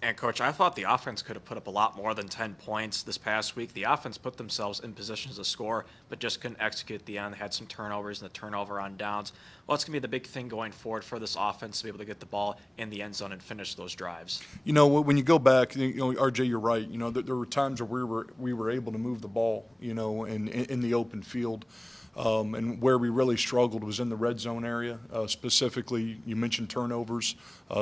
And, Coach, I thought the offense could have put up a lot more than 10 points this past week. The offense put themselves in positions to score, but just couldn't execute at the end. They had some turnovers and the turnover on downs. Well, it's going to be the big thing going forward for this offense to be able to get the ball in the end zone and finish those drives. When you go back, RJ, you're right. There were times where we were able to move the ball, in the open field. And where we really struggled was in the red zone area. Specifically, you mentioned turnovers.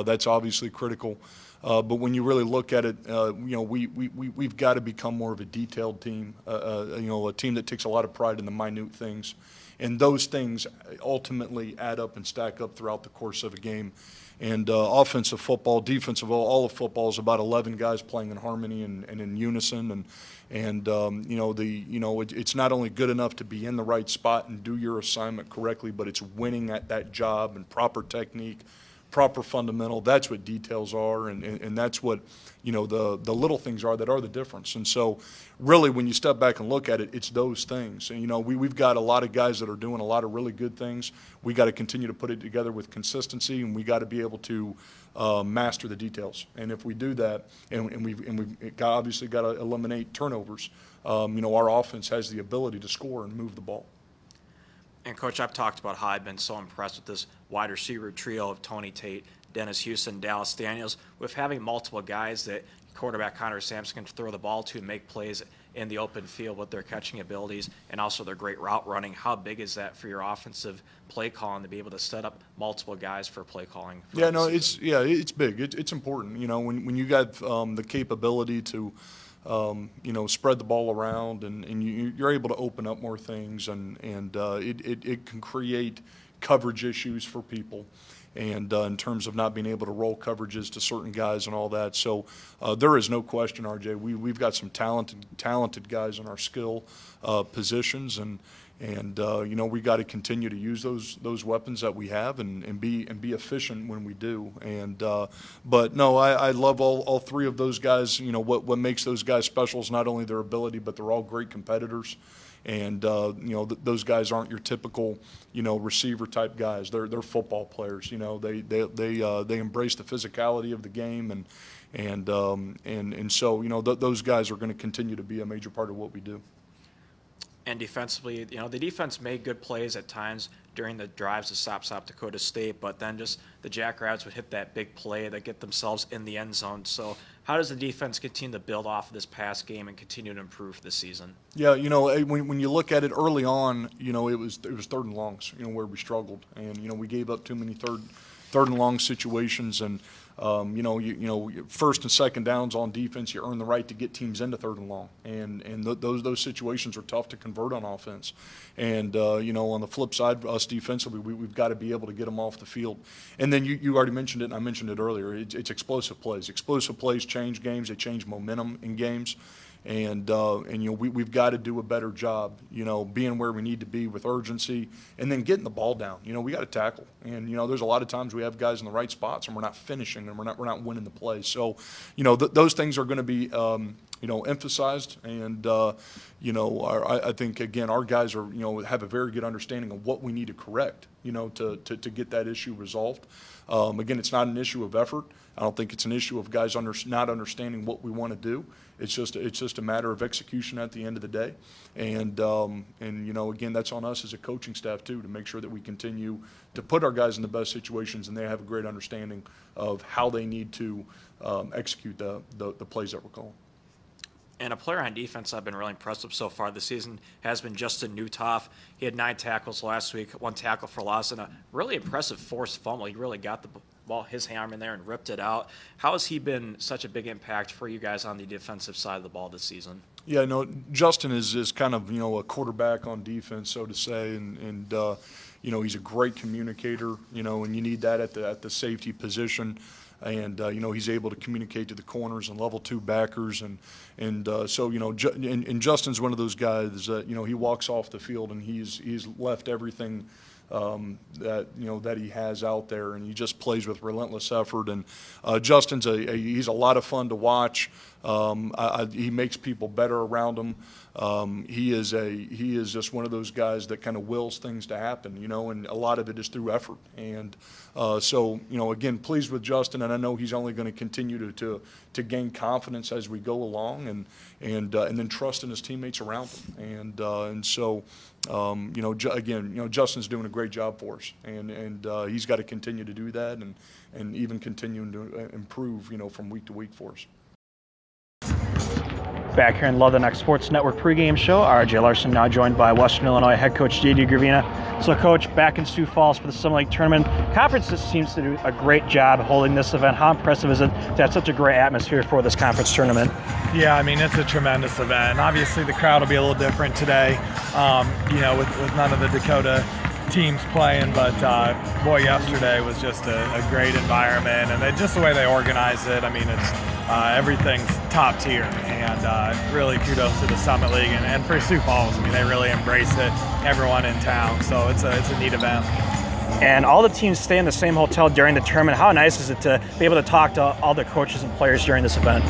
That's obviously critical. But when you really look at it, we've got to become more of a detailed team, a team that takes a lot of pride in the minute things. And those things ultimately add up and stack up throughout the course of a game. And offensive football, defensive, all of football is about 11 guys playing in harmony and in unison. It's not only good enough to be in the right spot and do your assignment correctly, but it's winning at that job and proper technique, proper fundamental. That's what details are, and that's what the little things are that are the difference. And so really when you step back and look at it, it's those things. And we've got a lot of guys that are doing a lot of really good things. We got to continue to put it together with consistency, and we got to be able to master the details. And if we do that, and we've obviously got to eliminate turnovers, our offense has the ability to score and move the ball. And, Coach, I've talked about how I've been so impressed with this wide receiver trio of Tony Tate, Dennis Houston, Dallas Daniels, with having multiple guys that quarterback Connor Sampson can throw the ball to and make plays in the open field with their catching abilities and also their great route running. How big is that for your offensive play calling to be able to set up multiple guys for play calling? It's big. It's important. When you got the capability to spread the ball around, and you're able to open up more things, and it can create coverage issues for people, and in terms of not being able to roll coverages to certain guys and all that. So there is no question, RJ, we've got some talented guys in our skill positions, and we got to continue to use those weapons that we have and be efficient when we do. But no, I love all three of those guys. What makes those guys special is not only their ability, but they're all great competitors. And those guys aren't your typical receiver type guys. They're football players. They embrace the physicality of the game, and so those guys are going to continue to be a major part of what we do. And defensively, the defense made good plays at times during the drives to stop South Dakota State, but then just the Jackrabbits would hit that big play that get themselves in the end zone. So how does the defense continue to build off of this past game and continue to improve this season? Yeah, when you look at it early on, it was third and longs, where we struggled, and we gave up too many third and long situations, and first and second downs on defense, you earn the right to get teams into third and long, and those situations are tough to convert on offense. And on the flip side, us defensively, we've got to be able to get them off the field. And then you already mentioned it, and I mentioned it earlier. It's explosive plays. Explosive plays change games. They change momentum in games. And we've got to do a better job, being where we need to be with urgency, and then getting the ball down. We got to tackle, and there's a lot of times we have guys in the right spots and we're not finishing, and we're not winning the play. So, those things are going to be emphasized, and I think again our guys are have a very good understanding of what we need to correct, to get that issue resolved. Again, it's not an issue of effort. I don't think it's an issue of guys not understanding what we want to do. It's just a matter of execution at the end of the day, and again, that's on us as a coaching staff too, to make sure that we continue to put our guys in the best situations, and they have a great understanding of how they need to execute the plays that we're calling. And a player on defense I've been really impressed with so far this season has been Justin Newtoff. He had 9 tackles last week, 1 tackle for loss, and a really impressive forced fumble. He really got the ball, his arm in there, and ripped it out. How has he been such a big impact for you guys on the defensive side of the ball this season? Yeah, Justin is kind of a quarterback on defense, so to say, and he's a great communicator, and you need that at the safety position. And he's able to communicate to the corners and level 2 backers, and so Justin's one of those guys that he walks off the field and he's left everything that he has out there, and he just plays with relentless effort. And Justin's he's a lot of fun to watch. He makes people better around him. He is just one of those guys that kind of wills things to happen, and a lot of it is through effort. And so, again, pleased with Justin, and I know he's only going to continue to gain confidence as we go along, and then trust in his teammates around him. And so, again, Justin's doing a great job for us, and he's got to continue to do that, and even continuing to improve, from week to week for us. Back here in Love the Next Sports Network pregame show, RJ Larson now joined by Western Illinois head coach J.D. Gravina. So, Coach, back in Sioux Falls for the Summer League Tournament. Conference just seems to do a great job holding this event. How impressive is it to have such a great atmosphere for this conference tournament? Yeah, I mean, it's a tremendous event. And obviously, the crowd will be a little different today, with none of the Dakota teams playing, but boy, yesterday was just a great environment, and just the way they organize it. I mean, it's everything's top tier, and really kudos to the Summit League and for Sioux Falls. I mean, they really embrace it, everyone in town, so it's a neat event. And all the teams stay in the same hotel during the tournament. How nice is it to be able to talk to all the coaches and players during this event?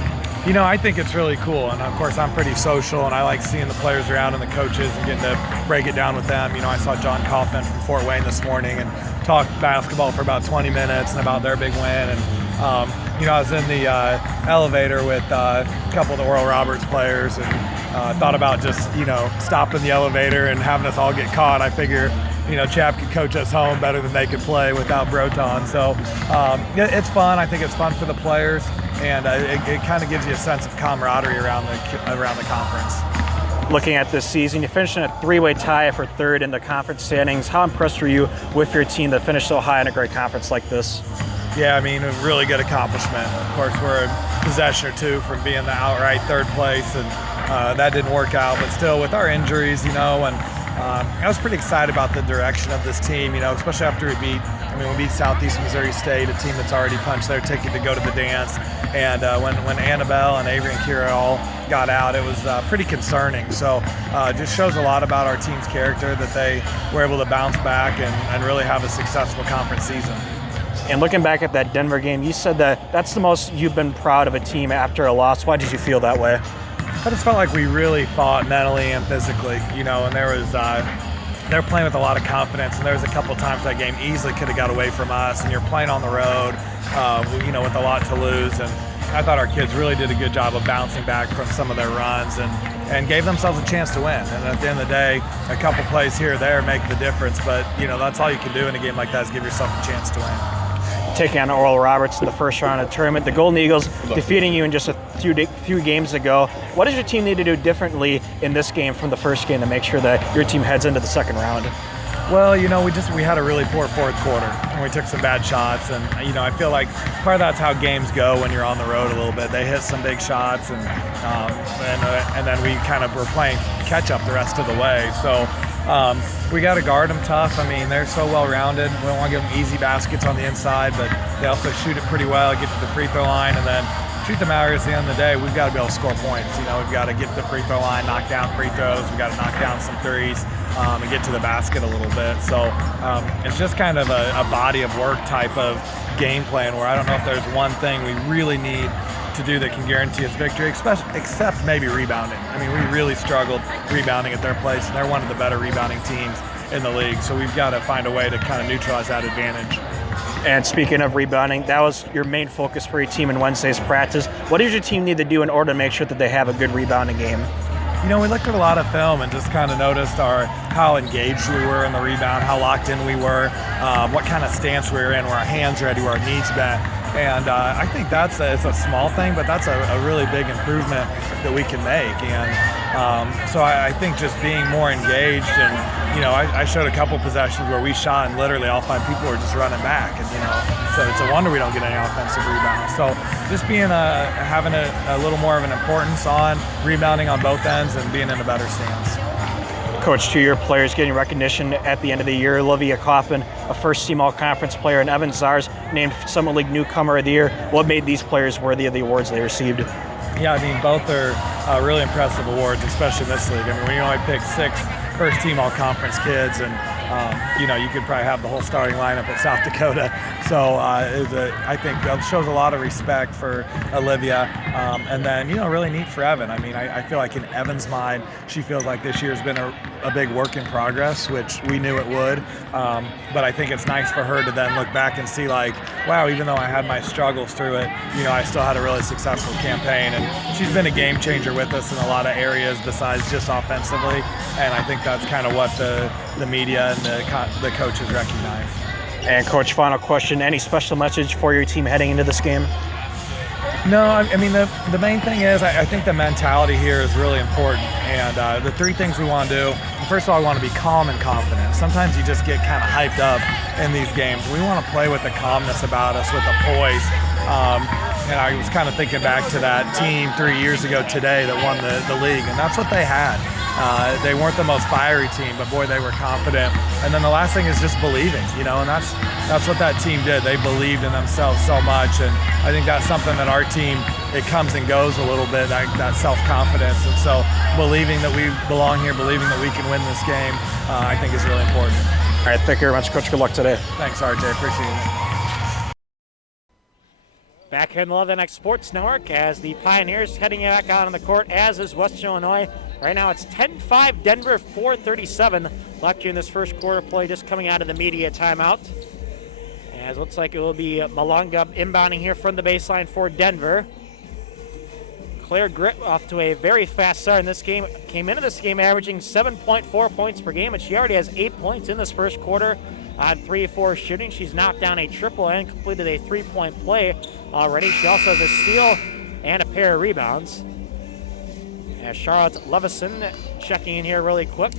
I think it's really cool, and of course I'm pretty social, and I like seeing the players around and the coaches and getting to break it down with them. I saw John Kaufman from Fort Wayne this morning and talked basketball for about 20 minutes and about their big win. And I was in the elevator with a couple of the Oral Roberts players, and thought about just stopping the elevator and having us all get caught. I figure Chap could coach us home better than they could play without Broton. So it's fun. I think it's fun for the players, and it kind of gives you a sense of camaraderie around the conference. Looking at this season, you finished in a three-way tie for third in the conference standings. How impressed were you with your team that finished so high in a great conference like this? Yeah, I mean, a really good accomplishment. Of course, we're a possession or two from being the outright third place, and that didn't work out. But still, with our injuries, and I was pretty excited about the direction of this team, especially after we beat Southeast Missouri State, a team that's already punched their ticket to go to the dance. And when Annabelle and Avery and Kira all got out, it was pretty concerning. So just shows a lot about our team's character that they were able to bounce back and really have a successful conference season. And looking back at that Denver game, you said that that's the most you've been proud of a team after a loss. Why did you feel that way? I just felt like we really fought mentally and physically, and they were playing with a lot of confidence, and there was a couple of times that game easily could have got away from us, and you're playing on the road, with a lot to lose. And I thought our kids really did a good job of bouncing back from some of their runs and gave themselves a chance to win. And at the end of the day, a couple plays here or there make the difference, but that's all you can do in a game like that is give yourself a chance to win. Taking on Oral Roberts in the first round of the tournament, the Golden Eagles defeating you in just a few games ago. What does your team need to do differently in this game from the first game to make sure that your team heads into the second round? Well, we had a really poor fourth quarter, and we took some bad shots, and I feel like part of that's how games go when you're on the road a little bit. They hit some big shots, and then we kind of were playing catch up the rest of the way. So we got to guard them tough. I mean, they're so well-rounded. We don't want to give them easy baskets on the inside, but they also shoot it pretty well, get to the free throw line, and then treat them out here at the end of the day. We've got to be able to score points. We've got to get to the free throw line, knock down free throws. We've got to knock down some threes and get to the basket a little bit. So it's just kind of a body of work type of game plan where I don't know if there's one thing we really need to do that can guarantee us victory, except maybe rebounding. I mean, we really struggled rebounding at their place, and they're one of the better rebounding teams in the league. So we've got to find a way to kind of neutralize that advantage. And speaking of rebounding, that was your main focus for your team in Wednesday's practice. What does your team need to do in order to make sure that they have a good rebounding game? We looked at a lot of film and just kind of noticed how engaged we were in the rebound, how locked in we were, what kind of stance we were in, where our hands ready, where our knees bent. And I think it's a small thing, but that's a really big improvement that we can make. And so I think just being more engaged, and I showed a couple possessions where we shot and literally all 5 people were just running back, and so it's a wonder we don't get any offensive rebounds. So just being having a little more of an importance on rebounding on both ends and being in a better stance. Coach, 2 of your players getting recognition at the end of the year. Olivia Kaufman, a first-team all-conference player, and Evan Zars named Summit League Newcomer of the Year. What made these players worthy of the awards they received? Yeah, I mean, both are really impressive awards, especially in this league. I mean, we only picked 6 first-team all-conference kids, and You could probably have the whole starting lineup at South Dakota. So I think that shows a lot of respect for Olivia. And then, really neat for Evan. I mean, I feel like in Evan's mind, she feels like this year's been a big work in progress, which we knew it would. But I think it's nice for her to then look back and see like, wow, even though I had my struggles through it, I still had a really successful campaign. And she's been a game changer with us in a lot of areas besides just offensively. And I think that's kind of what the media and the coaches recognize. And Coach, final question, any special message for your team heading into this game? No, I mean, the main thing is I think the mentality here is really important. And the three things we want to do, first of all, we want to be calm and confident. Sometimes you just get kind of hyped up in these games. We want to play with the calmness about us, with the poise. And I was kind of thinking back to that team 3 years ago today that won the league, and that's what they had. They weren't the most fiery team, but boy, they were confident. And then the last thing is just believing, and that's what that team did. They believed in themselves so much, and I think that's something that our team, it comes and goes a little bit, that self-confidence. And so believing that we belong here, believing that we can win this game, I think is really important. All right, thank you very much, Coach. Good luck today. Thanks, RJ. Appreciate it. Back here in the 11X Sports Network as the Pioneers heading back out on the court, as is Western Illinois. Right now it's 10-5 Denver, 4:37 left here in this first quarter play, just coming out of the media timeout. As it looks like it will be Malonga inbounding here from the baseline for Denver. Claire Gritt off to a very fast start in this game. Came into this game averaging 7.4 points per game, and she already has 8 points in this first quarter on 3-4 shooting. She's knocked down a triple and completed a three-point play already. She also has a steal and a pair of rebounds. As Charlotte Levison checking in here really quick.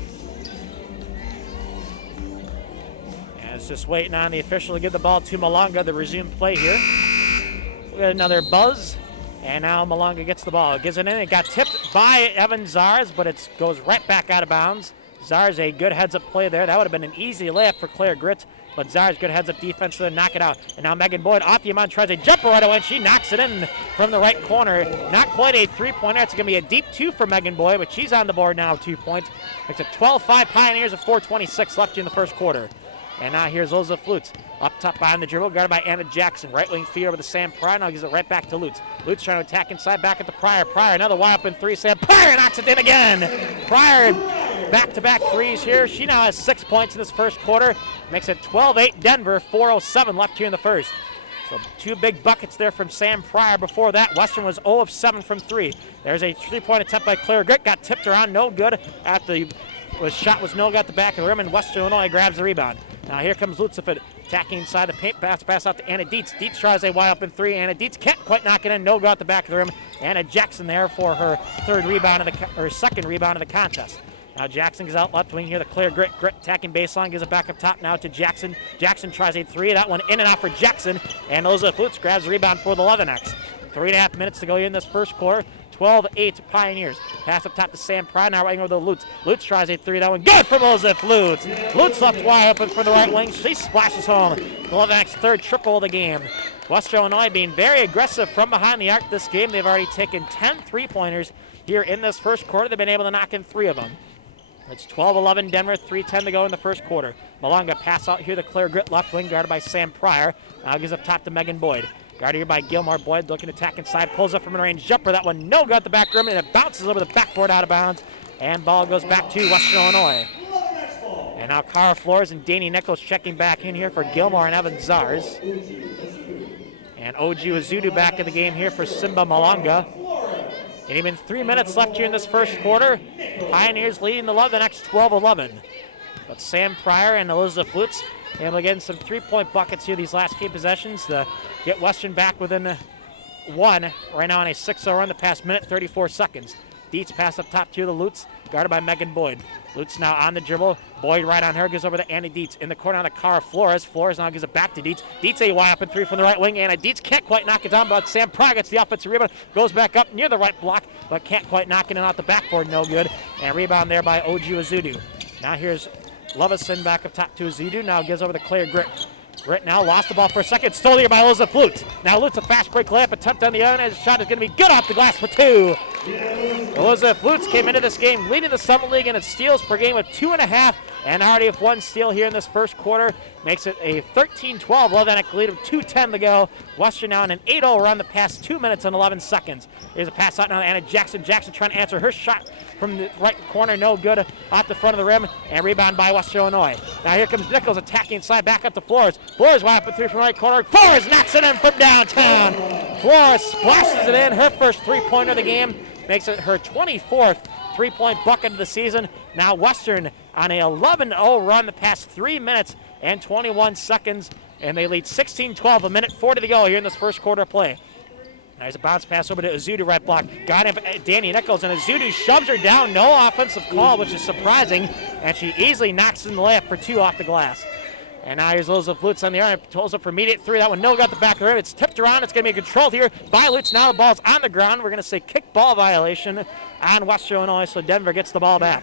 And it's just waiting on the official to give the ball to Malonga to resume play here. We got another buzz, and now Malonga gets the ball. Gives it in. It got tipped by Evan Zars, but it goes right back out of bounds. Zars, a good heads-up play there. That would have been an easy layup for Claire Gritt, but Zars, good heads-up defense to knock it out. And now Megan Boyd off the amount, tries a jumper right away, and she knocks it in from the right corner. Not quite a three-pointer. It's going to be a deep two for Megan Boyd, but she's on the board now, 2 points. It's a 12-5 Pioneers with 4:26 left in the first quarter. And now here's Loza Flutes. Up top behind the dribble, guarded by Anna Jackson. Right wing feed over to Sam Pryor. Now gives it right back to Lutz. Lutz trying to attack inside, back at the Pryor. Pryor, another wide open three. Sam Pryor knocks it in again. Pryor back-to-back threes here. She now has 6 points in this first quarter. Makes it 12-8 Denver, 4:07 left here in the first. So two big buckets there from Sam Pryor. Before that, Western was 0 of 7 from three. There's a three-point attempt by Claire Gritt. Got tipped around, no good. Shot was no good at the back of the rim, and Western Illinois grabs the rebound. Now here comes Lutzefeld attacking inside the paint, pass out to Anna Dietz. Dietz tries a wide open three. Anna Dietz can't quite knock it in, no good at the back of the rim. Anna Jackson there for her second rebound of the contest. Now Jackson goes out left wing here. The Claire Gritt attacking baseline, gives it back up top now to Jackson. Jackson tries a three. That one in and out for Jackson. And Loza Flutes grabs the rebound for the 11X. 3.5 minutes to go in this first quarter. 12-8 Pioneers. Pass up top to Sam Pryor. Now right over to Lutz. Lutz tries a three. That one good for Loza Lutz. Lutz left wide open for the right wing. She splashes home. The 11X third triple of the game. Western Illinois being very aggressive from behind the arc this game. They've already taken 10 three-pointers here in this first quarter. They've been able to knock in 3 of them. It's 12-11 Denver, 3:10 to go in the first quarter. Malonga pass out here to Claire Gritt, left wing, guarded by Sam Pryor. Now gives up top to Megan Boyd. Guarded here by Gilmore. Boyd looking to attack inside, pulls up from a range jumper. That one no good at the back rim, and it bounces over the backboard out of bounds. And ball goes back to Western Illinois. And now Cara Flores and Danny Nichols checking back in here for Gilmore and Evan Zars. And Oji Azudu back in the game here for Simba Malonga. And even 3 minutes left here in this first quarter. Pioneers leading the 11X 12-11. But Sam Pryor and Elizabeth Lutz able to get some three-point buckets here these last few possessions to get Western back within one. Right now on a 6-0 run the past minute, 34 seconds. Dietz pass up top to the Lutz, guarded by Megan Boyd. Lutz now on the dribble. Boyd right on her, gives over to Anna Dietz. In the corner on to Cara Flores. Flores now gives it back to Dietz. Dietz a wide open three from the right wing. Anna Dietz can't quite knock it down, but Sam Pryor gets the offensive rebound. Goes back up near the right block, but can't quite knock it in out the backboard. No good. And rebound there by Oji Azudu. Now here's Levison back up top to Azudu. Now gives over to Claire Gritt. Britt now lost the ball for a second, stole here by Elizabeth Lutz. Now Lutz, a fast break layup attempt on the other end. Shot is going to be good off the glass for 2. Elizabeth Lutz came into this game leading the Summit League in its steals per game with 2.5, and already have 1 steal here in this first quarter. Makes it a 13-12 Leatherneck lead with 2:10 to go. Western now in an 8-0 run the past 2 minutes and 11 seconds. Here's a pass out now to Anna Jackson. Jackson trying to answer her shot from the right corner, no good, off the front of the rim, and rebound by Western Illinois. Now here comes Nichols attacking inside, back up to Flores. Flores wide up a 3 from the right corner. Flores knocks it in from downtown. Flores splashes it in, her first 3-pointer of the game. Makes it her 24th 3-point bucket of the season. Now Western on a 11-0 run the past 3 minutes and 21 seconds, and they lead 16-12, a minute 40 to go here in this first quarter of play. There's a bounce pass over to Azudu, right block. Got him, Danny Nichols, and Azudu shoves her down. No offensive call, which is surprising, and she easily knocks in the layup for 2 off the glass. And now here's Elizabeth Lutz on the arm. Pulls up for immediate 3. That one no got the back of the rim. It's tipped around. It's going to be controlled here by Lutz. Now the ball's on the ground. We're going to say kick ball violation on Western Illinois, so Denver gets the ball back.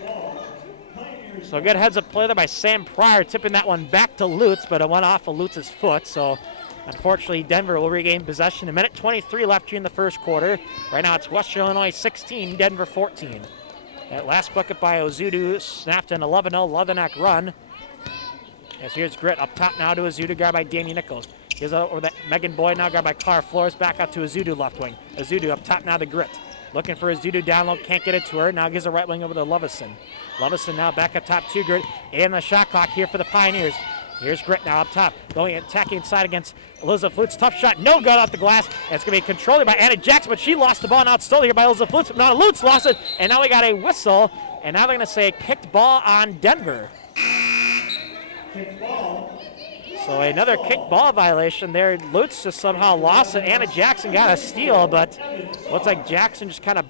So good heads-up play there by Sam Pryor, tipping that one back to Lutz, but it went off of Lutz's foot. So unfortunately, Denver will regain possession. A minute 23 left here in the first quarter. Right now it's Western Illinois 16, Denver 14. That last bucket by Ozudu snapped an 11-0 Leatherneck run. As here's Grit up top now to Azudu, guard by Danny Nichols. Here's over that Megan Boyd now, guard by Clara Flores, back up to Azudu left wing. Azudu up top now to Grit. Looking for Azudu down low, can't get it to her. Now gives a right wing over to Lovison. Lovison now back up top to Grit. And the shot clock here for the Pioneers. Here's Grit now up top, going attacking inside against Elizabeth Lutz. Tough shot, no good off the glass. And it's going to be controlled by Anna Jackson, but she lost the ball. Now it's stolen here by Elizabeth Lutz. Now Lutz lost it, and now we got a whistle. And now they're going to say kicked ball on Denver. So another kick ball violation there. Lutz just somehow lost it. Anna Jackson got a steal, but looks like Jackson just kind of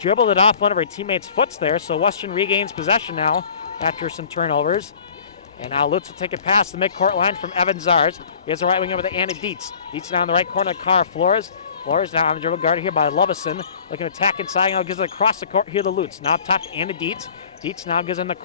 dribbled it off one of her teammates' foots there. So Western regains possession now after some turnovers. And now Lutz will take a pass to the midcourt line from Evan Zars. Here's the right wing over to Anna Dietz. Dietz now in the right corner to Cara Flores. Flores now on the dribble guarded here by Lovison. Looking to attack inside. Now gives it across the court here to Lutz. Now up top to Anna Dietz. Dietz now gives in the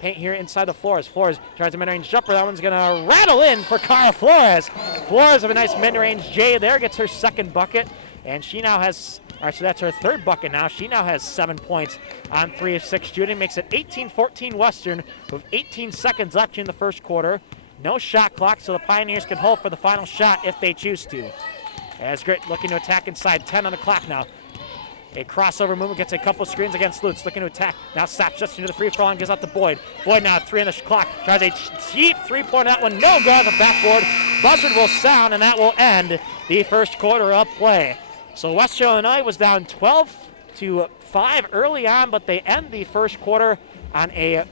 paint here inside the Flores. Flores tries a mid-range jumper. That one's going to rattle in for Cara Flores. Flores with a nice mid-range J there. Gets her second bucket. And she now has, all right, so that's her third bucket now. She now has 7 points on 3 of 6 shooting. Makes it 18-14 Western with 18 seconds left in the first quarter. No shot clock, so the Pioneers can hold for the final shot if they choose to. As Grit looking to attack inside, 10 on the clock now. A crossover movement, gets a couple screens against Lutz, looking to attack. Now stops just into the free throw and gives out to Boyd. Boyd now 3 on the clock, tries a cheap 3-pointer. That one no good on the backboard. Buzzard will sound, and that will end the first quarter of play. So Western Illinois was down 12-5 early on, but they end the first quarter on a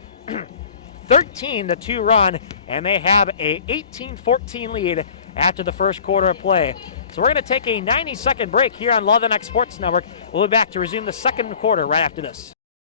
13-2 run, and they have a 18-14 lead after the first quarter of play. So we're going to take a 90-second break here on Leatherneck Sports Network. We'll be back to resume the second quarter right after this.